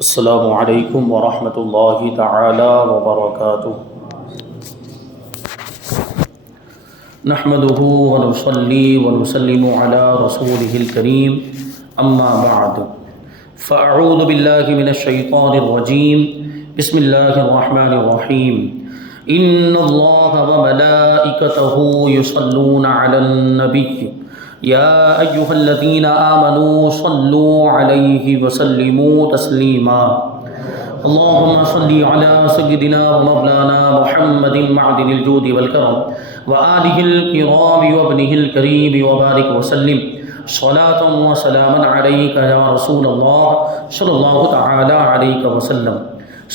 السلام علیکم ورحمۃ اللہ تعالی وبرکاتہ۔ نحمده ونصلي ونسلم على رسوله الكريم اما بعد فاعوذ باللہ من الشیطان الرجیم بسم اللہ الرحمن الرحیم ان اللہ وملائکته یصلون علی النبی یا ایہا الذین آمنوا صلوا علیہ وسلموا تسلیما اللهم صل على سيدنا ومولانا محمد معدن الجود والكرم وآله الكرام وابنه الكريم وبارك وسلم صلاة وسلاما عليك يا رسول الله صلی اللہ تعالی علیہ وسلم۔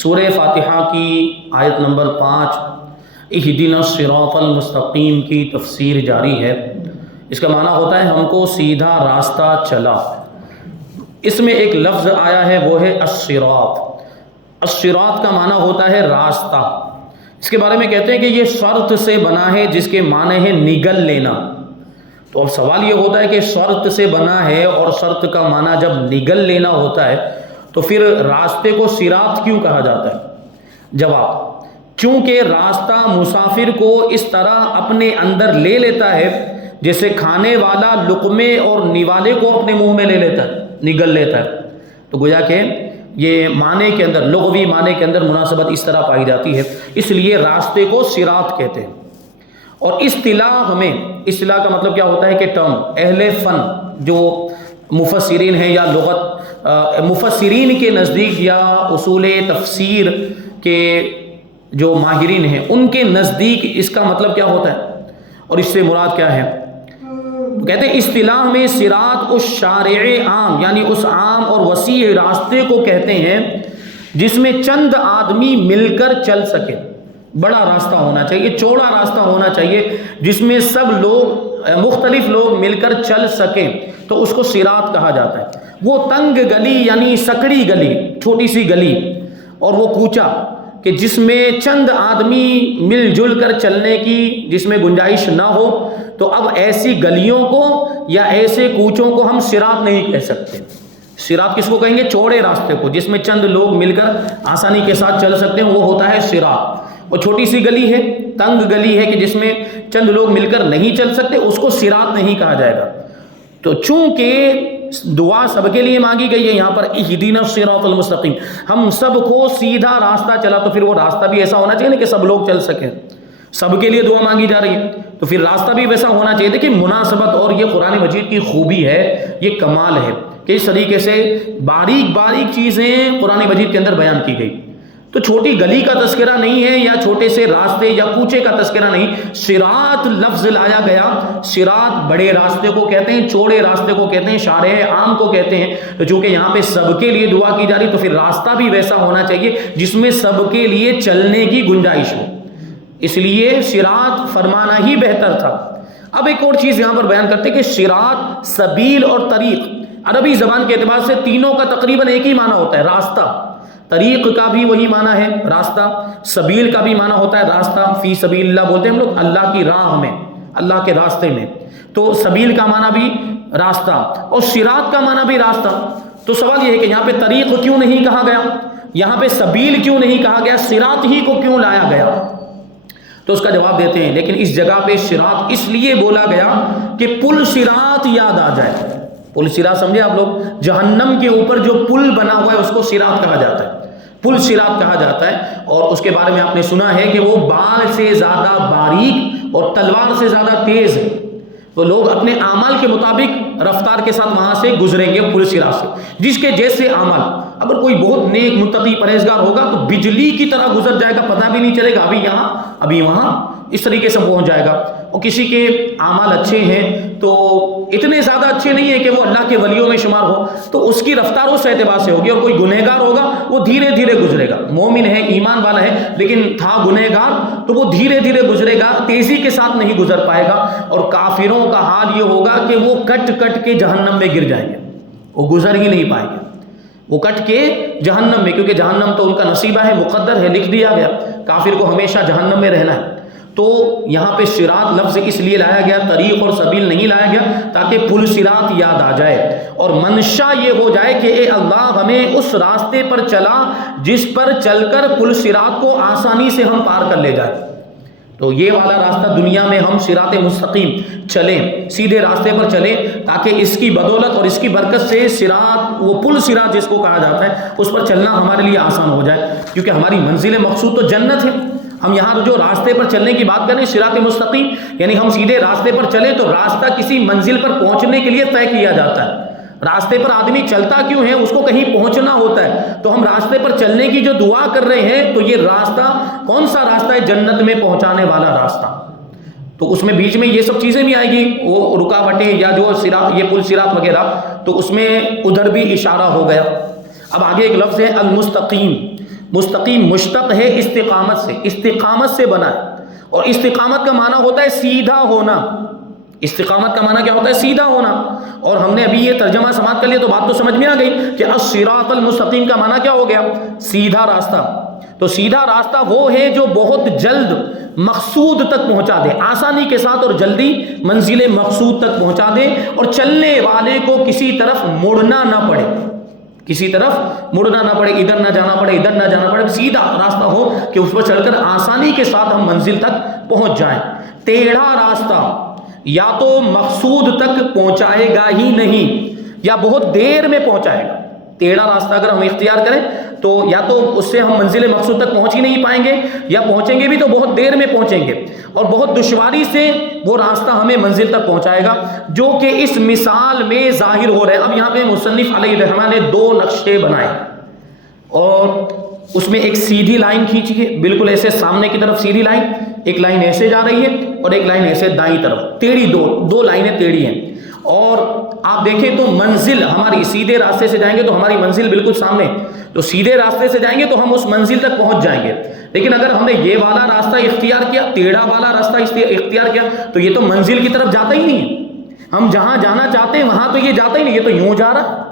سورہ فاتحہ کی آیت نمبر 5 اہدنا الصراط المستقیم کی تفسیر جاری ہے۔ اس کا معنی ہوتا ہے ہم کو سیدھا راستہ چلا۔ اس میں ایک لفظ آیا ہے وہ ہے الصراط۔ الصراط کا معنی ہوتا ہے راستہ۔ اس کے بارے میں کہتے ہیں کہ یہ شرط سے بنا ہے جس کے معنی ہے نگل لینا۔ تو اب سوال یہ ہوتا ہے کہ شرط سے بنا ہے اور شرط کا معنی جب نگل لینا ہوتا ہے تو پھر راستے کو صراط کیوں کہا جاتا ہے؟ جواب، چونکہ راستہ مسافر کو اس طرح اپنے اندر لے لیتا ہے جیسے کھانے والا لقمے اور نوالے کو اپنے منہ میں لے لیتا ہے، نگل لیتا ہے۔ تو گویا کہ یہ معنی کے اندر، لغوی معنی کے اندر مناسبت اس طرح پائی جاتی ہے، اس لیے راستے کو صراط کہتے ہیں۔ اور اصطلاح میں، اصطلاح کا مطلب کیا ہوتا ہے کہ ٹرم، اہل فن جو مفسرین ہیں یا لغت مفسرین کے نزدیک یا اصول تفسیر کے جو ماہرین ہیں ان کے نزدیک اس کا مطلب کیا ہوتا ہے اور اس سے مراد کیا ہے؟ کہتے ہیں اصطلاح میں صراط اس شارع عام یعنی اس عام اور وسیع راستے کو کہتے ہیں جس میں چند آدمی مل کر چل سکے۔ بڑا راستہ ہونا چاہیے، چوڑا راستہ ہونا چاہیے جس میں سب لوگ، مختلف لوگ مل کر چل سکیں، تو اس کو صراط کہا جاتا ہے۔ وہ تنگ گلی یعنی سکڑی گلی، چھوٹی سی گلی اور وہ کوچہ کہ جس میں چند آدمی مل جل کر چلنے کی جس میں گنجائش نہ ہو، تو اب ایسی گلیوں کو یا ایسے کوچوں کو ہم صراط نہیں کہہ سکتے۔ صراط کس کو کہیں گے؟ چوڑے راستے کو جس میں چند لوگ مل کر آسانی کے ساتھ چل سکتے ہیں، وہ ہوتا ہے صراط۔ اور چھوٹی سی گلی ہے، تنگ گلی ہے کہ جس میں چند لوگ مل کر نہیں چل سکتے، اس کو صراط نہیں کہا جائے گا۔ تو چونکہ دعا سب کے لیے مانگی گئی ہے یہاں پر اہدنا الصراط المستقیم، ہم سب کو سیدھا راستہ چلا، تو پھر وہ راستہ بھی ایسا ہونا چاہیے نا کہ سب لوگ چل سکیں۔ سب کے لیے دعا مانگی جا رہی ہے تو پھر راستہ بھی ویسا ہونا چاہیے۔ دیکھیں مناسبت، اور یہ قرآن مجید کی خوبی ہے، یہ کمال ہے کہ اس طریقے سے باریک باریک چیزیں قرآن مجید کے اندر بیان کی گئی۔ تو چھوٹی گلی کا تذکرہ نہیں ہے یا چھوٹے سے راستے یا کوچے کا تذکرہ نہیں، صراط لفظ لایا گیا۔ صراط بڑے راستے کو کہتے ہیں، چوڑے راستے کو کہتے ہیں، شارع عام کو کہتے ہیں۔ تو چونکہ یہاں پہ سب کے لیے دعا کی جا رہی تو پھر راستہ بھی ویسا ہونا چاہیے جس میں سب کے لیے چلنے کی گنجائش ہو، اس لیے صراط فرمانا ہی بہتر تھا۔ اب ایک اور چیز یہاں پر بیان کرتے کہ صراط، سبیل اور طریق عربی زبان کے اعتبار سے تینوں کا تقریباً ایک ہی معنی ہوتا ہے، راستہ۔ طریق کا بھی وہی معنی ہے، راستہ۔ سبیل کا بھی معنی ہوتا ہے راستہ، فی سبیل اللہ بولتے ہیں ہم لوگ، اللہ کی راہ میں، اللہ کے راستے میں۔ تو سبیل کا معنی بھی راستہ اور صراط کا معنی بھی راستہ۔ تو سوال یہ ہے کہ یہاں پہ طریق کیوں نہیں کہا گیا، یہاں پہ سبیل کیوں نہیں کہا گیا، صراط ہی کو کیوں لایا گیا؟ تو اس کا جواب دیتے ہیں، لیکن اس جگہ پہ صراط اس لیے بولا گیا کہ پل صراط یاد آ جائے۔ پل صراط سمجھے آپ لوگ؟ جہنم کے اوپر جو پل بنا ہوا ہے اس کو صراط کہا جاتا ہے، پل صراط کہا جاتا ہے۔ اور اس کے بارے میں آپ نے سنا ہے کہ وہ بال سے زیادہ باریک اور تلوار سے زیادہ تیز ہے۔ تو لوگ اپنے اعمال کے مطابق رفتار کے ساتھ وہاں سے گزریں گے پل صراط سے، جس کے جیسے اعمال۔ اگر کوئی بہت نیک متقی پرہیزگار ہوگا تو بجلی کی طرح گزر جائے گا، پتہ بھی نہیں چلے گا، ابھی یہاں ابھی وہاں، اس طریقے سے پہنچ جائے گا۔ اور کسی کے اعمال اچھے ہیں تو اتنے زیادہ اچھے نہیں ہیں کہ وہ اللہ کے ولیوں میں شمار ہو، تو اس کی رفتار اس اعتبار سے ہوگی۔ اور کوئی گنہگار ہوگا وہ دھیرے دھیرے گزرے گا، مومن ہے، ایمان والا ہے، لیکن تھا گنہگار تو وہ دھیرے دھیرے گزرے گا، تیزی کے ساتھ نہیں گزر پائے گا۔ اور کافروں کا حال یہ ہوگا کہ وہ کٹ کٹ کے جہنم میں گر جائیں گے، وہ گزر ہی نہیں پائیں گے، وہ کٹ کے جہنم میں، کیونکہ جہنم تو ان کا نصیبہ ہے، مقدر ہے، لکھ دیا گیا، کافر کو ہمیشہ جہنم میں رہنا ہے۔ تو یہاں پہ صراط لفظ اس لیے لایا گیا، طریق اور سبیل نہیں لایا گیا تاکہ پل صراط یاد آ جائے اور منشا یہ ہو جائے کہ اے اللہ ہمیں اس راستے پر چلا جس پر چل کر پل صراط کو آسانی سے ہم پار کر لے جائیں۔ تو یہ والا راستہ دنیا میں ہم صراط مستقیم چلیں، سیدھے راستے پر چلیں، تاکہ اس کی بدولت اور اس کی برکت سے صراط، وہ پل صراط جس کو کہا جاتا ہے، اس پر چلنا ہمارے لیے آسان ہو جائے، کیونکہ ہماری منزل مقصود تو جنت ہے۔ ہم یہاں جو راستے پر چلنے کی بات کریں صراط مستقیم، یعنی ہم سیدھے راستے پر چلیں تو راستہ کسی منزل پر پہنچنے کے لیے طے کیا جاتا ہے۔ راستے پر آدمی چلتا کیوں ہے؟ اس کو کہیں پہنچنا ہوتا ہے، تو ہم راستے پر چلنے کی جو دعا کر رہے ہیں تو یہ راستہ کون سا راستہ ہے؟ جنت میں پہنچانے والا راستہ۔ تو اس میں بیچ میں یہ سب چیزیں بھی آئے گی، وہ رکاوٹیں یا جو صراط، یہ پل صراط وغیرہ، تو اس میں ادھر بھی اشارہ ہو گیا۔ اب آگے ایک لفظ ہے المستقیم۔ مستقیم مشتق ہے استقامت سے، استقامت سے بنا ہے، اور استقامت کا معنی ہوتا ہے سیدھا ہونا۔ استقامت کا معنی کیا ہوتا ہے؟ سیدھا ہونا۔ اور ہم نے ابھی یہ ترجمہ سماعت کر لیا تو بات تو سمجھ میں آ گئی کہ الصراط المستقیم کا معنی کیا ہو گیا؟ سیدھا راستہ۔ تو سیدھا راستہ وہ ہے جو بہت جلد مقصود تک پہنچا دے، آسانی کے ساتھ اور جلدی منزل مقصود تک پہنچا دے، اور چلنے والے کو کسی طرف مڑنا نہ پڑے، کسی طرف مڑنا نہ پڑے، ادھر نہ جانا پڑے، ادھر نہ جانا پڑے، سیدھا راستہ ہو کہ اس پر چل کر آسانی کے ساتھ ہم منزل تک پہنچ جائیں۔ ٹیڑھا راستہ یا تو مقصود تک پہنچائے گا ہی نہیں یا بہت دیر میں پہنچائے گا۔ ٹیڑھا راستہ اگر ہم اختیار کریں تو یا تو اس سے ہم منزل مقصود تک پہنچ ہی نہیں پائیں گے، یا پہنچیں گے بھی تو بہت دیر میں پہنچیں گے، اور بہت دشواری سے وہ راستہ ہمیں منزل تک پہنچائے گا، جو کہ اس مثال میں ظاہر ہو رہے ہیں۔ اب یہاں پہ مصنف علیہ الرحمہ نے دو نقشے بنائے، اور اس میں ایک سیدھی لائن کھینچی ہے، بالکل ایسے سامنے کی طرف سیدھی لائن، ایک لائن ایسے جا رہی ہے اور ایک لائن ایسے دائیں طرف، ٹیڑھی، دو لائنیں ٹیڑھی ہیں۔ اور آپ دیکھیں تو منزل ہماری، سیدھے راستے سے جائیں گے تو ہماری منزل بالکل سامنے، تو سیدھے راستے سے جائیں گے تو ہم اس منزل تک پہنچ جائیں گے۔ لیکن اگر ہم نے یہ والا راستہ اختیار کیا، ٹیڑھا والا راستہ اختیار کیا، تو یہ تو منزل کی طرف جاتا ہی نہیں ہے۔ ہم جہاں جانا چاہتے ہیں وہاں تو یہ جاتا ہی نہیں، یہ تو یوں جا رہا ہے،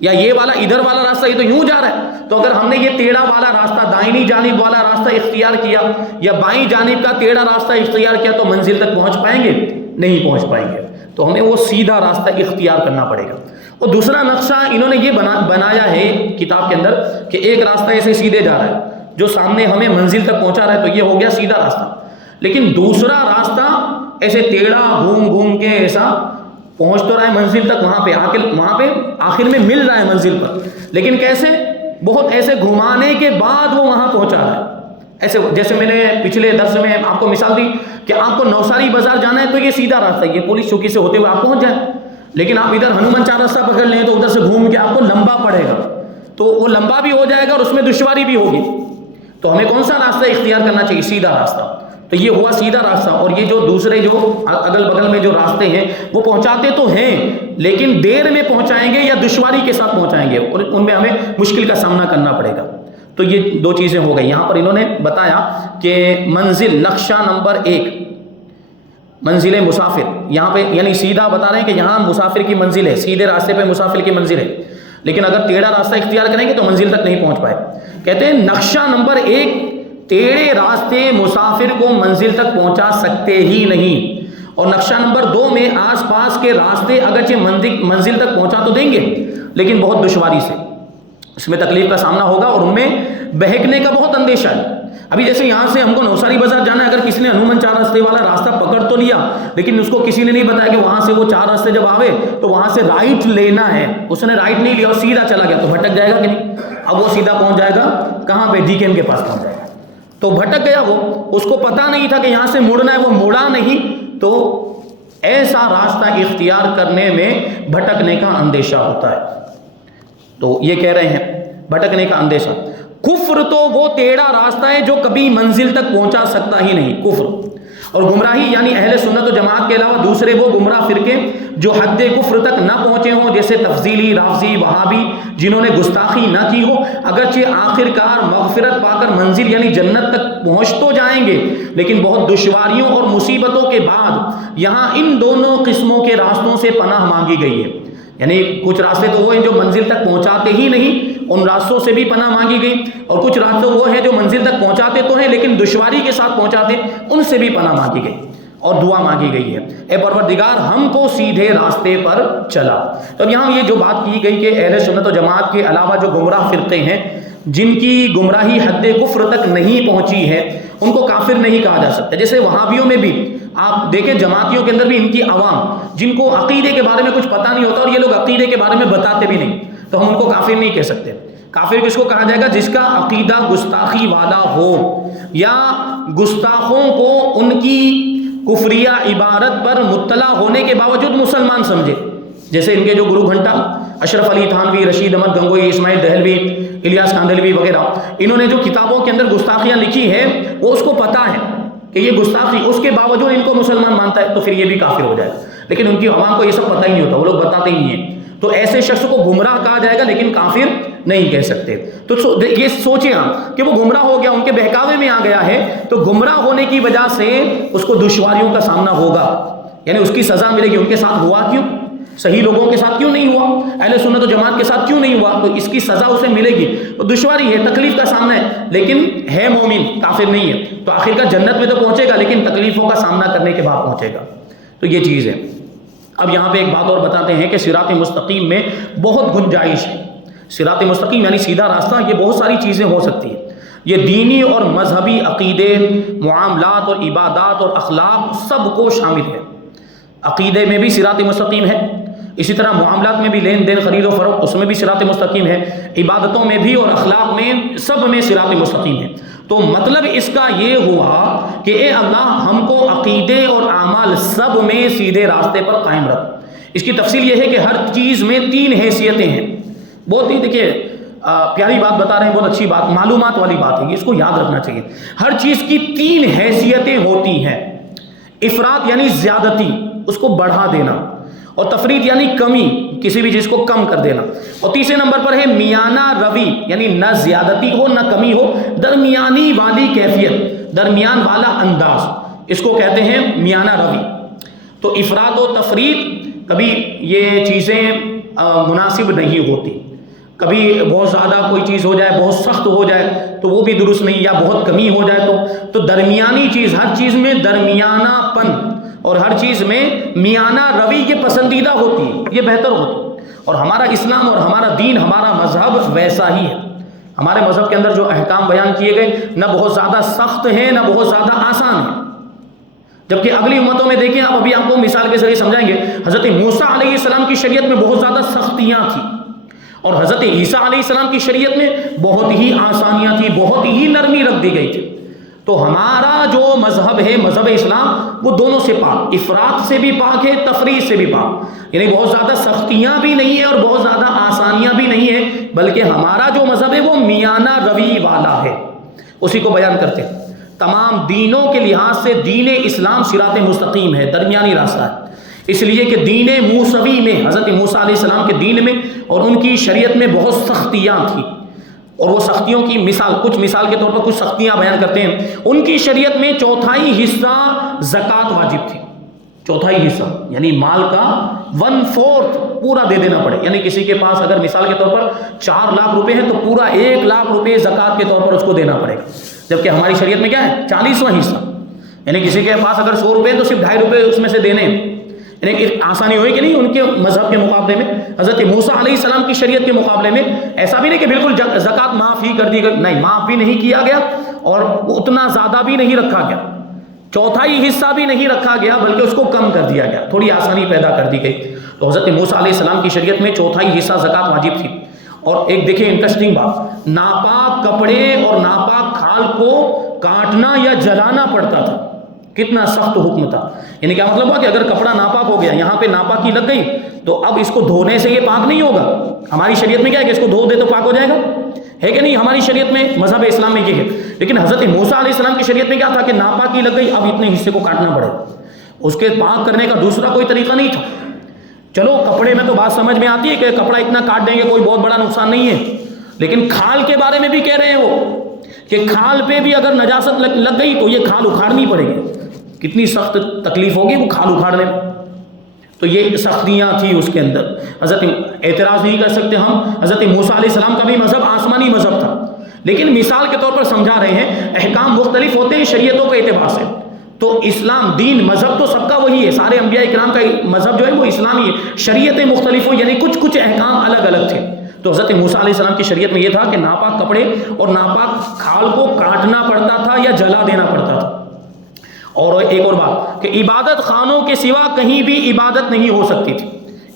یا یہ والا ادھر والا راستہ یہ تو یوں جا رہا ہے۔ تو اگر ہم نے یہ ٹیڑھا والا راستہ، دائنی جانب والا راستہ اختیار کیا یا بائیں جانب کا ٹیڑھا راستہ اختیار کیا تو منزل تک پہنچ پائیں گے؟ نہیں پہنچ پائیں گے۔ تو ہمیں وہ سیدھا راستہ اختیار کرنا پڑے گا۔ اور دوسرا نقشہ انہوں نے یہ بنایا ہے کتاب کے اندر کہ ایک راستہ ایسے سیدھے جا رہا ہے جو سامنے ہمیں منزل تک پہنچا رہا ہے، تو یہ ہو گیا سیدھا راستہ۔ لیکن دوسرا راستہ ایسے ٹیڑھا گھوم کے ایسا پہنچ تو رہا ہے منزل تک، وہاں پہ آخر میں مل رہا ہے منزل پر، لیکن کیسے؟ بہت ایسے گھمانے کے بعد وہ وہاں پہنچا رہا ہے۔ ایسے جیسے میں نے پچھلے درس میں آپ کو مثال دی کہ آپ کو نوساری بازار جانا ہے تو یہ سیدھا راستہ ہے، یہ پولیس چوکی سے ہوتے ہوئے آپ پہنچ جائیں، لیکن آپ ادھر ہنومان چار راستہ پکڑ لیں تو ادھر سے گھوم کے آپ کو لمبا پڑے گا، تو وہ لمبا بھی ہو جائے گا اور اس میں دشواری بھی ہوگی۔ تو ہمیں کون سا راستہ اختیار کرنا چاہیے؟ سیدھا راستہ۔ تو یہ ہوا سیدھا راستہ، اور یہ جو دوسرے جو اگل بغل میں جو راستے ہیں وہ پہنچاتے تو ہیں لیکن دیر میں پہنچائیں گے یا دشواری کے ساتھ پہنچائیں گے، اور ان میں ہمیں مشکل کا سامنا کرنا پڑے گا۔ تو یہ دو چیزیں ہو گئی۔ یہاں پر انہوں نے بتایا کہ منزل، نقشہ نمبر 1 منزل مسافر، یہاں پہ یعنی سیدھا بتا رہے ہیں کہ یہاں مسافر کی منزل ہے، سیدھے راستے پہ مسافر کی منزل ہے، لیکن اگر ٹیڑھا راستہ اختیار کریں گے تو منزل تک نہیں پہنچ پائے۔ کہتے ہیں نقشہ نمبر 1، ٹیڑھے راستے مسافر کو منزل تک پہنچا سکتے ہی نہیں، اور نقشہ نمبر 2 میں آس پاس کے راستے اگرچہ منزل تک پہنچا تو دیں گے لیکن بہت دشواری سے، اس میں تکلیف کا سامنا ہوگا اور ان میں بہکنے کا بہت اندیشہ ہے۔ ابھی جیسے یہاں سے ہم کو نوساری بازار جانا ہے، اگر کسی نے ہنومان چار راستے والا راستہ پکڑ تو لیا لیکن اس کو کسی نے نہیں بتایا کہ وہاں سے وہ 4 راستے جب آوے تو وہاں سے رائٹ لینا ہے، اس نے رائٹ نہیں لیا اور سیدھا چلا گیا تو بھٹک جائے گا کہ نہیں؟ اب وہ سیدھا پہنچ جائے گا کہاں پہ؟ ڈی کے ایم کے پاس پہنچ جائے گا، تو بھٹک گیا وہ، اس کو پتا نہیں تھا کہ یہاں سے مڑنا ہے، وہ مڑا نہیں، تو ایسا راستہ اختیار کرنے میں بھٹکنے کا اندیشہ ہوتا ہے۔ تو یہ کہہ رہے ہیں بھٹکنے کا اندیشہ۔ کفر تو وہ ٹیڑھا راستہ ہے جو کبھی منزل تک پہنچا سکتا ہی نہیں، کفر۔ اور گمراہی یعنی اہل سنت و جماعت کے علاوہ دوسرے وہ گمراہ فرقے جو حد کفر تک نہ پہنچے ہوں، جیسے تفضیلی، رافضی، وہابی، جنہوں نے گستاخی نہ کی ہو، اگرچہ آخر کار مغفرت پا کر منزل یعنی جنت تک پہنچ تو جائیں گے لیکن بہت دشواریوں اور مصیبتوں کے بعد یہاں ان دونوں قسموں کے راستوں سے پناہ مانگی گئی ہے۔ یعنی کچھ راستے تو وہ ہیں جو منزل تک پہنچاتے ہی نہیں، ان راستوں سے بھی پناہ مانگی گئی، اور کچھ راستے وہ ہیں جو منزل تک پہنچاتے تو ہیں لیکن دشواری کے ساتھ پہنچاتے، ان سے بھی پناہ مانگی گئی اور دعا مانگی گئی ہے، اے پروردگار ہم کو سیدھے راستے پر چلا۔ تو اب یہاں یہ جو بات کی گئی کہ اہل سنت و جماعت کے علاوہ جو گمراہ فرقے ہیں جن کی گمراہی حد کفر تک نہیں پہنچی ہے ان کو کافر نہیں کہا جا سکتا۔ جیسے وہابیوں میں بھی آپ دیکھیں، جماعتیوں کے اندر بھی ان کی عوام جن کو عقیدے کے بارے میں کچھ پتہ نہیں ہوتا اور یہ لوگ عقیدے کے بارے میں بتاتے بھی نہیں، تو ہم ان کو کافر نہیں کہہ سکتے۔ کافر کس کو کہا جائے گا؟ جس کا عقیدہ گستاخی والا ہو یا گستاخوں کو ان کی کفریہ عبارت پر مطلع ہونے کے باوجود مسلمان سمجھے، جیسے ان کے جو گرو گھنٹا اشرف علی تھانوی، رشید احمد گنگوئی، اسماعیل دہلوی، الیاس کاندھلوی وغیرہ، انہوں نے جو کتابوں کے اندر گستاخیاں لکھی ہے وہ اس کو پتہ ہے کہ یہ گستاخی، اس کے باوجود ان کو مسلمان مانتا ہے، تو پھر یہ بھی کافر ہو جائے گا۔ لیکن ان کی عوام کو یہ سب پتہ ہی نہیں ہوتا، وہ لوگ بتاتے ہی نہیں ہیں، تو ایسے شخص کو گمراہ کہا جائے گا لیکن کافر نہیں کہہ سکتے۔ تو یہ سوچیں آپ کہ وہ گمراہ ہو گیا، ان کے بہکاوے میں آ گیا ہے، تو گمراہ ہونے کی وجہ سے اس کو دشواریوں کا سامنا ہوگا، یعنی اس کی سزا ملے گی۔ ان کے ساتھ ہوا کیوں؟ صحیح لوگوں کے ساتھ کیوں نہیں ہوا؟ اہل سنت و جماعت کے ساتھ کیوں نہیں ہوا؟ تو اس کی سزا اسے ملے گی، تو دشواری ہے، تکلیف کا سامنا ہے، لیکن ہے مومن، کافر نہیں ہے، تو آخر کا جنت میں تو پہنچے گا لیکن تکلیفوں کا سامنا کرنے کے بعد پہنچے گا۔ تو یہ چیز ہے۔ اب یہاں پہ ایک بات اور بتاتے ہیں کہ صراط مستقیم میں بہت گنجائش ہے۔ صراط مستقیم یعنی سیدھا راستہ، یہ بہت ساری چیزیں ہو سکتی ہیں، یہ دینی اور مذہبی عقیدے، معاملات اور عبادات اور اخلاق سب کو شامل ہے۔ عقیدے میں بھی صراط مستقیم ہے، اسی طرح معاملات میں بھی، لین دین خرید و فروخت، اس میں بھی صراط مستقیم ہے، عبادتوں میں بھی اور اخلاق میں، سب میں صراط مستقیم ہے۔ تو مطلب اس کا یہ ہوا کہ اے اللہ ہم کو عقیدے اور اعمال سب میں سیدھے راستے پر قائم رکھ۔ اس کی تفصیل یہ ہے کہ ہر چیز میں 3 حیثیتیں ہیں۔ بہت ہی دیکھیے پیاری بات بتا رہے ہیں، بہت اچھی بات، معلومات والی بات ہے، اس کو یاد رکھنا چاہیے۔ ہر چیز کی 3 حیثیتیں ہوتی ہیں۔ افراط یعنی زیادتی، اس کو بڑھا دینا، اور تفریط یعنی کمی، کسی بھی چیز کو کم کر دینا، اور تیسرے نمبر پر ہے میانہ روی، یعنی نہ زیادتی ہو نہ کمی ہو، درمیانی والی کیفیت، درمیان والا انداز، اس کو کہتے ہیں میانہ روی۔ تو افراط و تفریط، کبھی یہ چیزیں مناسب نہیں ہوتی، کبھی بہت زیادہ کوئی چیز ہو جائے، بہت سخت ہو جائے تو وہ بھی درست نہیں، یا بہت کمی ہو جائے تو درمیانی چیز، ہر چیز میں درمیانہ پن اور ہر چیز میں میانہ روی یہ پسندیدہ ہوتی ہے، یہ بہتر ہوتی ہے۔ اور ہمارا اسلام اور ہمارا دین، ہمارا مذہب ویسا ہی ہے۔ ہمارے مذہب کے اندر جو احکام بیان کیے گئے نہ بہت زیادہ سخت ہیں نہ بہت زیادہ آسان ہیں، جبکہ اگلی امتوں میں دیکھیں آپ، ابھی آپ کو مثال کے ذریعے سمجھائیں گے، حضرت موسیٰ علیہ السلام کی شریعت میں بہت زیادہ سختیاں تھیں، اور حضرت عیسیٰ علیہ السلام کی شریعت میں بہت ہی آسانیاں تھیں، بہت ہی نرمی رکھ دی گئی تھی۔ تو ہمارا جو مذہب ہے، مذہب اسلام، وہ دونوں سے پاک، افراط سے بھی پاک ہے، تفریط سے بھی پاک، یعنی بہت زیادہ سختیاں بھی نہیں ہیں اور بہت زیادہ آسانیاں بھی نہیں ہیں، بلکہ ہمارا جو مذہب ہے وہ میانہ روی والا ہے، اسی کو بیان کرتے ہیں۔ تمام دینوں کے لحاظ سے دین اسلام صراط مستقیم ہے، درمیانی راستہ ہے، اس لیے کہ دین موسوی میں، حضرت موسیٰ علیہ السلام کے دین میں اور ان کی شریعت میں بہت سختیاں تھیں، اور وہ سختیوں کی مثال، کچھ مثال کے طور پر کچھ سختیاں بیان کرتے ہیں۔ ان کی شریعت میں 1/4 حصہ زکوٰۃ واجب تھی، 1/4 حصہ یعنی مال کا 1/4 پورا دے دینا پڑے، یعنی کسی کے پاس اگر مثال کے طور پر 4 لاکھ روپے ہیں تو پورا 1 لاکھ روپے زکوٰۃ کے طور پر اس کو دینا پڑے گا، جبکہ ہماری شریعت میں کیا ہے 40واں حصہ، یعنی کسی کے پاس اگر 100 روپے تو صرف 2.5 روپے اس میں سے دینے ہیں، یعنی آسانی ہوئی کہ نہیں ان کے مذہب کے مقابلے میں۔ حضرت موسیٰ علیہ السلام کی شریعت کے مقابلے میں ایسا بھی نہیں کہ بالکل زکوٰۃ معاف ہی کر دی گئی، نہیں، معاف بھی نہیں کیا گیا اور اتنا زیادہ بھی نہیں رکھا گیا، 1/4 حصہ بھی نہیں رکھا گیا، بلکہ اس کو کم کر دیا گیا، تھوڑی آسانی پیدا کر دی گئی۔ تو حضرت موسیٰ علیہ السلام کی شریعت میں 1/4 حصہ زکوٰۃ واجب تھی۔ اور ایک دیکھیں انٹرسٹنگ بات، ناپاک کپڑے اور ناپاک کھال کو کاٹنا یا جلانا پڑتا تھا، کتنا سخت حکم تھا۔ یعنی کیا مطلب ہوا کہ اگر کپڑا ناپاک ہو گیا، یہاں پہ ناپاکی لگ گئی، تو اب اس کو دھونے سے یہ پاک نہیں ہوگا۔ ہماری شریعت میں کیا ہے کہ اس کو دھو دے تو پاک ہو جائے گا، ہے کہ نہیں؟ ہماری شریعت میں، مذہب اسلام میں یہ ہے۔ لیکن حضرت موسیٰ علیہ السلام کی شریعت میں کیا تھا کہ ناپاکی لگ گئی، اب اتنے حصے کو کاٹنا پڑے، اس کے پاک کرنے کا دوسرا کوئی طریقہ نہیں تھا۔ چلو کپڑے میں تو بات سمجھ میں آتی ہے کہ کپڑا اتنا کاٹ دیں گے کوئی بہت بڑا نقصان نہیں ہے، لیکن کھال کے بارے میں بھی کہہ رہے ہیں وہ کہ کھال پہ بھی اگر نجاست لگ گئی تو یہ کھال اکھاڑنی پڑے گی، کتنی سخت تکلیف ہوگی وہ کھال اکھاڑنے میں۔ تو یہ سختیاں تھیں اس کے اندر. حضرت اعتراض نہیں کر سکتے ہم، حضرت موسیٰ علیہ السلام کا بھی مذہب آسمانی مذہب تھا، لیکن مثال کے طور پر سمجھا رہے ہیں احکام مختلف ہوتے ہیں شریعتوں کے اعتبار سے. تو اسلام دین مذہب تو سب کا وہی ہے، سارے انبیاء اکرام کا مذہب جو ہے وہ اسلامی ہے، شریعتیں مختلف ہو یعنی کچھ احکام الگ الگ تھے. تو حضرت موسیٰ علیہ السلام کی شریعت میں یہ تھا کہ ناپاک کپڑے اور ناپاک کھال کو کاٹنا پڑتا تھا یا جلا دینا پڑتا تھا. اور ایک اور بات کہ عبادت خانوں کے سوا کہیں بھی عبادت نہیں ہو سکتی تھی.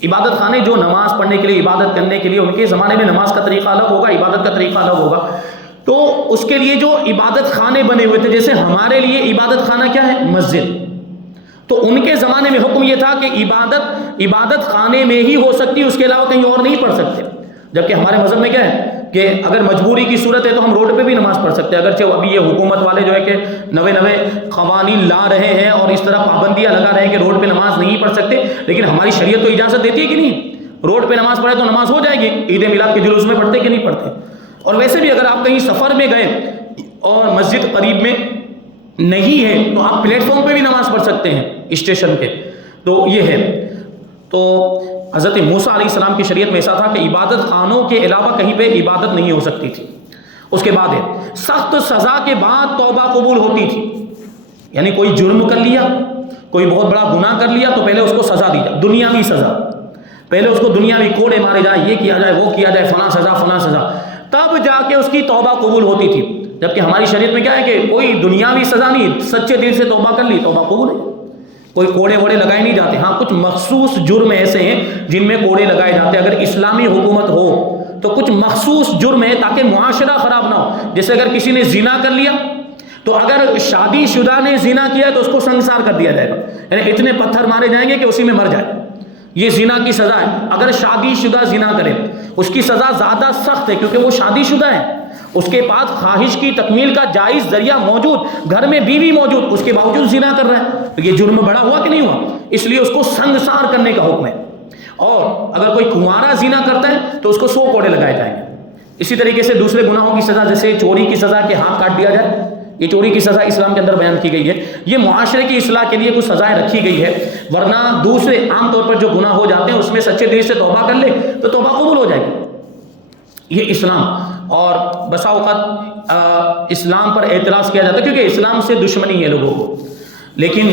عبادت خانے جو نماز پڑھنے کے لیے، عبادت کرنے کے لیے، ان کے زمانے میں نماز کا طریقہ الگ ہوگا، عبادت کا طریقہ الگ ہوگا. تو اس کے لیے جو عبادت خانے بنے ہوئے تھے، جیسے ہمارے لیے عبادت خانہ کیا ہے؟ مسجد. تو ان کے زمانے میں حکم یہ تھا کہ عبادت خانے میں ہی ہو سکتی، اس کے علاوہ کہیں اور نہیں پڑھ سکتے. جبکہ ہمارے مذہب میں کیا ہے کہ اگر مجبوری کی صورت ہے تو ہم روڈ پہ بھی نماز پڑھ سکتے ہیں. اگرچہ ابھی یہ حکومت والے جو ہے کہ نئے قوانین لا رہے ہیں اور اس طرح پابندیاں لگا رہے ہیں کہ روڈ پہ نماز نہیں پڑھ سکتے، لیکن ہماری شریعت تو اجازت دیتی ہے کہ نہیں، روڈ پہ نماز پڑھے تو نماز ہو جائے گی. عید میلاد کے جلوس میں پڑھتے کہ نہیں پڑھتے. اور ویسے بھی اگر آپ کہیں سفر میں گئے اور مسجد قریب میں نہیں ہے تو آپ پلیٹ فارم پہ بھی نماز پڑھ سکتے ہیں اسٹیشن کے. تو یہ ہے. تو حضرت موسیٰ علیہ السلام کی شریعت میں ایسا تھا کہ عبادت خانوں کے علاوہ کہیں پہ عبادت نہیں ہو سکتی تھی. اس کے بعد ہے سخت سزا کے بعد توبہ قبول ہوتی تھی. یعنی کوئی جرم کر لیا، کوئی بہت بڑا گناہ کر لیا تو پہلے اس کو سزا دی جائے، دنیاوی سزا. پہلے اس کو دنیاوی کوڑے مارے جائے، یہ کیا جائے، وہ کیا جائے، فلاں سزا، تب جا کے اس کی توبہ قبول ہوتی تھی. جبکہ ہماری شریعت میں کیا ہے کہ کوئی دنیاوی سزا نہیں، سچے دل سے توبہ کر لی توبہ قبول ہے. کوئی کوڑے ووڑے لگائے نہیں جاتے. ہاں کچھ مخصوص جرم ایسے ہیں جن میں کوڑے لگائے جاتے ہیں. اگر اسلامی حکومت ہو تو کچھ مخصوص جرم ہے تاکہ معاشرہ خراب نہ ہو. جیسے اگر کسی نے زنا کر لیا تو اگر شادی شدہ نے زنا کیا تو اس کو سنسار کر دیا جائے گا، یعنی اتنے پتھر مارے جائیں گے کہ اسی میں مر جائے. یہ زنا کی سزا ہے. اگر شادی شدہ زنا کرے اس کی سزا زیادہ سخت ہے کیونکہ وہ شادی شدہ ہے، اس کے پاس خواہش کی تکمیل کا جائز ذریعہ موجود، گھر میں بیوی موجود، اس کے باوجود زنا کر رہا ہے تو یہ جرم بڑا ہوا کہ نہیں ہوا؟ اس لیے اس کو سنگسار کرنے کا حکم ہے. اور اگر کوئی کنوارا زنا کرتا ہے تو اس کو 100 کوڑے لگائے جائیں گے. اسی طریقے سے دوسرے گناہوں کی سزا، جیسے چوری کی سزا کہ ہاتھ کاٹ دیا جائے، یہ چوری کی سزا اسلام کے اندر بیان کی گئی ہے. یہ معاشرے کی اصلاح کے لیے کچھ سزائیں رکھی گئی ہے، ورنہ دوسرے عام طور پر جو گناہ ہو جاتے ہیں اس میں سچے دل سے توبہ کر لے تو توبہ قبول ہو جائے گی. یہ اسلام. اور بسا اوقات اسلام پر اعتراض کیا جاتا ہے کیونکہ اسلام سے دشمنی ہے لوگوں کو، لیکن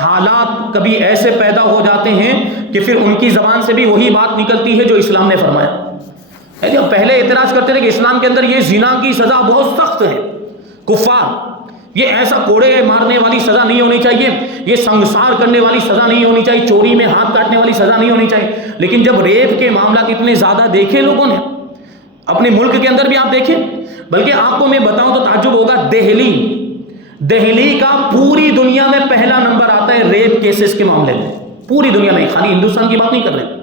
حالات کبھی ایسے پیدا ہو جاتے ہیں کہ پھر ان کی زبان سے بھی وہی بات نکلتی ہے جو اسلام نے فرمایا. پہلے اعتراض کرتے تھے کہ اسلام کے اندر یہ زنا کی سزا بہت سخت ہے، کفار یہ ایسا کوڑے مارنے والی سزا نہیں ہونی چاہیے، یہ سنگسار کرنے والی سزا نہیں ہونی چاہیے، چوری میں ہاتھ کاٹنے والی سزا نہیں ہونی چاہیے. لیکن جب ریپ کے معاملات اتنے زیادہ دیکھے لوگوں نے اپنے ملک کے اندر بھی آپ دیکھیں، بلکہ آپ کو میں بتاؤں تو تعجب ہوگا، دہلی کا پوری دنیا میں پہلا نمبر آتا ہے ریپ کیسز کے معاملے میں. پوری دنیا میں، خالی ہندوستان کی بات نہیں کر رہے،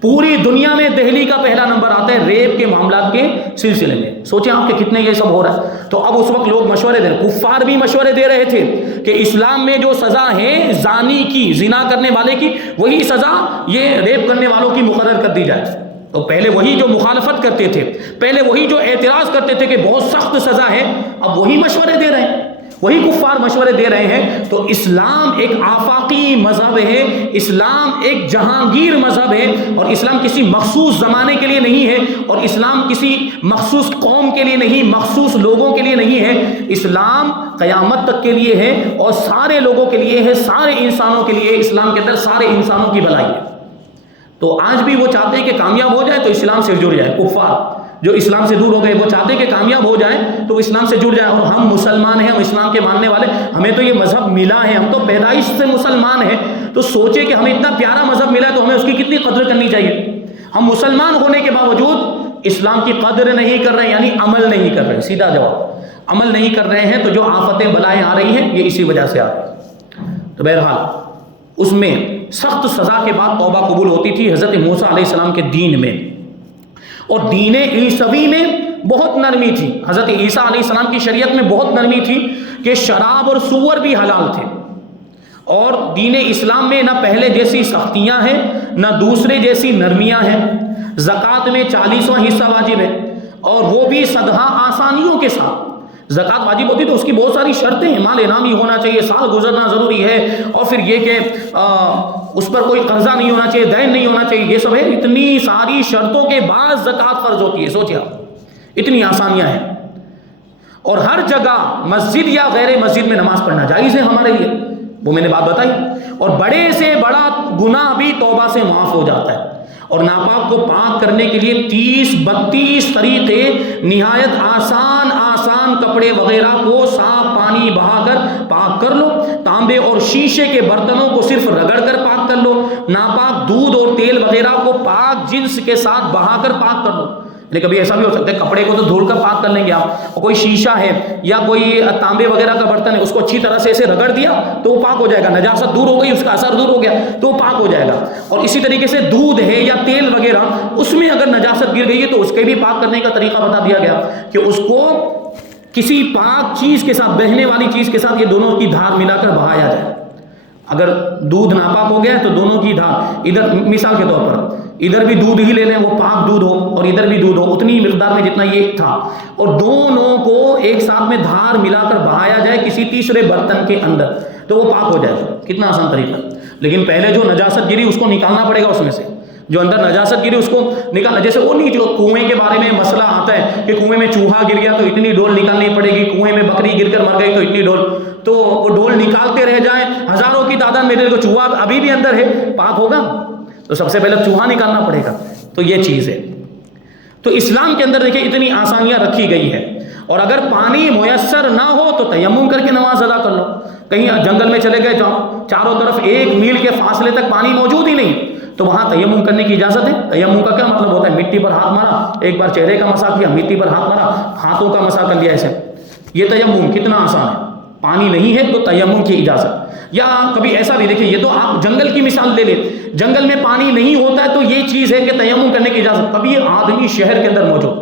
پوری دنیا میں دہلی کا پہلا نمبر آتا ہے ریپ کے معاملات کے سلسلے میں. سوچیں آپ کہ کتنے یہ سب ہو رہا ہے. تو اب اس وقت لوگ مشورے دے رہے، کفار بھی مشورے دے رہے تھے کہ اسلام میں جو سزا ہے زانی کی، زنا کرنے والے کی، وہی سزا یہ ریپ کرنے والوں کی مقرر کر دی جائے. تو پہلے وہی جو مخالفت کرتے تھے، پہلے وہی جو اعتراض کرتے تھے کہ بہت سخت سزا ہے، اب وہی مشورے دے رہے ہیں، وہی کفار مشورے دے رہے ہیں. تو اسلام ایک آفاقی مذہب ہے، اسلام ایک جہانگیر مذہب ہے، اور اسلام کسی مخصوص زمانے کے لیے نہیں ہے، اور اسلام کسی مخصوص قوم کے لیے نہیں، مخصوص لوگوں کے لیے نہیں ہے. اسلام قیامت تک کے لیے ہے اور سارے لوگوں کے لیے ہے، سارے انسانوں کے لیے. اسلام کے اندر سارے انسانوں کی بھلائی ہے. تو آج بھی وہ چاہتے ہیں کہ کامیاب ہو جائے تو اسلام سے جڑ جائے. کفار جو اسلام سے دور ہو گئے وہ چاہتے ہیں کہ کامیاب ہو جائیں تو اسلام سے جڑ جائیں. اور ہم مسلمان ہیں، ہم اسلام کے ماننے والے، ہمیں تو یہ مذہب ملا ہے، ہم تو پیدائش سے مسلمان ہیں. تو سوچے کہ ہمیں اتنا پیارا مذہب ملا ہے تو ہمیں اس کی کتنی قدر کرنی چاہیے. ہم مسلمان ہونے کے باوجود اسلام کی قدر نہیں کر رہے ہیں، یعنی عمل نہیں کر رہے ہیں. سیدھا جواب، عمل نہیں کر رہے ہیں. تو جو آفتیں بلائیں آ رہی ہیں یہ اسی وجہ سے آ رہی ہیں. تو بہرحال اس میں سخت سزا کے بعد توبہ قبول ہوتی تھی حضرت موسیٰ علیہ السلام کے دین میں. اور دین عیسوی میں بہت نرمی تھی. حضرت عیسیٰ علیہ السلام کی شریعت میں بہت نرمی تھی کہ شراب اور سور بھی حلال تھے. اور دین اسلام میں نہ پہلے جیسی سختیاں ہیں نہ دوسرے جیسی نرمیاں ہیں. زکوٰۃ میں 40واں حصہ واجب ہے، اور وہ بھی صدہا آسانیوں کے ساتھ. زکوٰۃ واجب ہوتی تو اس کی بہت ساری شرطیں ہیں، مال انعامی ہونا چاہیے، سال گزرنا ضروری ہے، اور پھر یہ کہ اس پر کوئی قرضہ نہیں ہونا چاہیے، دین نہیں ہونا چاہیے، یہ سب ہے۔ اتنی ساری شرطوں کے بعد زکوٰۃ فرض ہوتی ہے، سوچیں آپ، اتنی آسانیاں ہیں۔ اور ہر جگہ مسجد یا غیر مسجد میں نماز پڑھنا جائز ہے ہمارے لیے، وہ میں نے بات بتائی۔ اور بڑے سے بڑا گناہ بھی توبہ سے معاف ہو جاتا ہے۔ اور ناپاک کو پاک کرنے کے لیے 30-32 طریقے، نہایت آسان کپڑے وغیرہ کو صاف پانی بہا کر پاک کر لو، تانبے اور شیشے کے برتنوں کو صرف رگڑ کر پاک کر لو، ناپاک دودھ اور تیل وغیرہ کو پاک جنس کے ساتھ بہا کر پاک کر لو۔ یعنی کبھی ایسا بھی ہو سکتا ہے کپڑے کو تو دھول کر پاک کر لیں گے آپ، اور کوئی شیشہ ہے یا کوئی تانبے وغیرہ کا برتن ہے، اس کو اچھی طرح سے ایسے رگڑ دیا تو وہ پاک ہو جائے گا، نجاست دور ہو گئی، اس کا اثر دور ہو گیا تو وہ پاک ہو جائے گا۔ اور اسی طریقے سے دودھ ہے یا تیل وغیرہ، اس میں اگر نجاست گر گئی ہے تو اس کے بھی پاک کرنے کا طریقہ بتا دیا گیا کہ اس کو کسی پاک چیز کے ساتھ، بہنے والی چیز کے ساتھ یہ دونوں کی دھار ملا کر بہایا جائے۔ اگر دودھ ناپاک ہو گیا ہے تو دونوں کی دھار، ادھر مثال کے طور پر ادھر بھی دودھ ہی لے لیں، وہ پاک دودھ ہو، اور ادھر بھی دودھ ہو اتنی مقدار میں جتنا یہ تھا، اور دونوں کو ایک ساتھ میں دھار ملا کر بہایا جائے کسی تیسرے برتن کے اندر، تو وہ پاک ہو جائے گا۔ کتنا آسان طریقہ۔ لیکن پہلے جو نجاست گری اس کو نکالنا پڑے گا، اس میں سے جو اندر نجاست گری اس کو نکالنا۔ جیسے وہ نہیں جو کنویں کے بارے میں مسئلہ آتا ہے کہ کنویں میں چوہا گر گیا تو اتنی ڈول نکالنی پڑے گی، کنویں میں بکری گر کر مر گئی تو اتنی ڈول، تو وہ ڈول نکالتے رہ جائیں ہزاروں کی تعداد میں، تو چوہا ابھی بھی اندر ہے، پاک ہوگا؟ تو سب سے پہلے چوہا نکالنا پڑے گا۔ تو یہ چیز ہے۔ تو اسلام کے اندر دیکھیں اتنی آسانیاں رکھی گئی ہے۔ اور اگر پانی میسر نہ ہو تو تیمم کر کے نماز ادا کر لو۔ کہیں جنگل میں چلے گئے، چاروں طرف 1 میل کے فاصلے تک پانی موجود ہی نہیں، تو وہاں تیمم کرنے کی اجازت ہے۔ تیمم کا کیا مطلب ہوتا ہے؟ مٹی پر ہاتھ مارا، ایک بار چہرے کا مسح کیا، مٹی پر ہاتھ مارا، ہاتھوں کا مسح کر لیا، ایسے۔ یہ تیمم کتنا آسان ہے۔ پانی نہیں ہے تو تیمم کی اجازت۔ یا کبھی ایسا بھی دیکھیں، یہ تو آپ جنگل کی مثال لے لیں، جنگل میں پانی نہیں ہوتا ہے تو یہ چیز ہے کہ تیمم کرنے کی اجازت۔ کبھی آدمی شہر کے اندر موجود،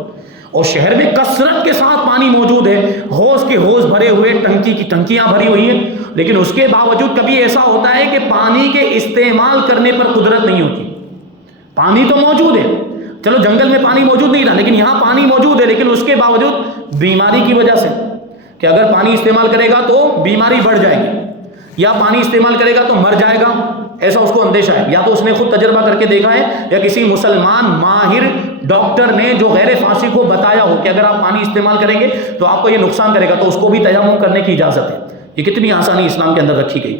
اور شہر میں کثرت کے ساتھ پانی موجود ہے، حوض کے حوض بھرے ہوئے، ٹنکی کی ٹنکیاں بھری ہوئی ہیں، لیکن اس کے باوجود کبھی ایسا ہوتا ہے کہ پانی کے استعمال کرنے پر قدرت نہیں ہوتی۔ پانی تو موجود ہے، چلو جنگل میں پانی موجود نہیں تھا لیکن یہاں پانی موجود ہے، لیکن اس کے باوجود بیماری کی وجہ سے کہ اگر پانی استعمال کرے گا تو بیماری بڑھ جائے گی، یا پانی استعمال کرے گا تو مر جائے گا، ایسا اس کو اندیشہ ہے۔ یا تو اس نے خود تجربہ کر کے دیکھا ہے، یا کسی مسلمان ماہر ڈاکٹر نے جو غیر فاسق کو بتایا ہو کہ اگر آپ پانی استعمال کریں گے تو آپ کو یہ نقصان کرے گا، تو اس کو بھی تیمم کرنے کی اجازت ہے۔ یہ کتنی آسانی اسلام کے اندر رکھی گئی،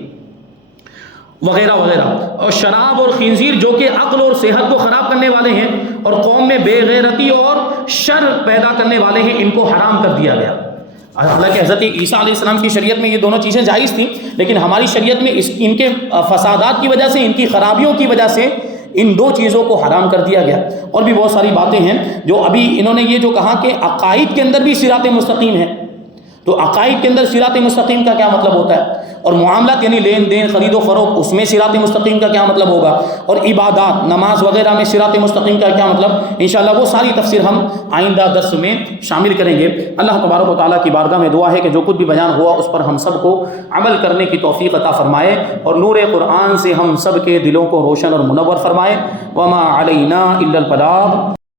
وغیرہ وغیرہ۔ اور شراب اور خنزیر جو کہ عقل اور صحت کو خراب کرنے والے ہیں اور قوم میں بے غیرتی اور شر پیدا کرنے والے ہیں، ان کو حرام کر دیا گیا۔ حالانکہ حضرت عیسیٰ علیہ السلام کی شریعت میں یہ دونوں چیزیں جائز تھیں، لیکن ہماری شریعت میں ان کے فسادات کی وجہ سے، ان کی خرابیوں کی وجہ سے ان 2 چیزوں کو حرام کر دیا گیا۔ اور بھی بہت ساری باتیں ہیں جو ابھی انہوں نے یہ جو کہا کہ عقائد کے اندر بھی صراط مستقیم ہے، تو عقائد کے اندر صراط مستقیم کا کیا مطلب ہوتا ہے، اور معاملات یعنی لین دین، خرید و فروخت، اس میں صراط مستقیم کا کیا مطلب ہوگا، اور عبادات، نماز وغیرہ میں صراط مستقیم کا کیا مطلب، انشاءاللہ وہ ساری تفسیر ہم آئندہ درس میں شامل کریں گے۔ اللہ تبارک و تعالیٰ کی بارگاہ میں دعا ہے کہ جو کچھ بھی بیان ہوا اس پر ہم سب کو عمل کرنے کی توفیق عطا فرمائے، اور نور قرآن سے ہم سب کے دلوں کو روشن اور منور فرمائے۔ وما علینا الا البلاغ۔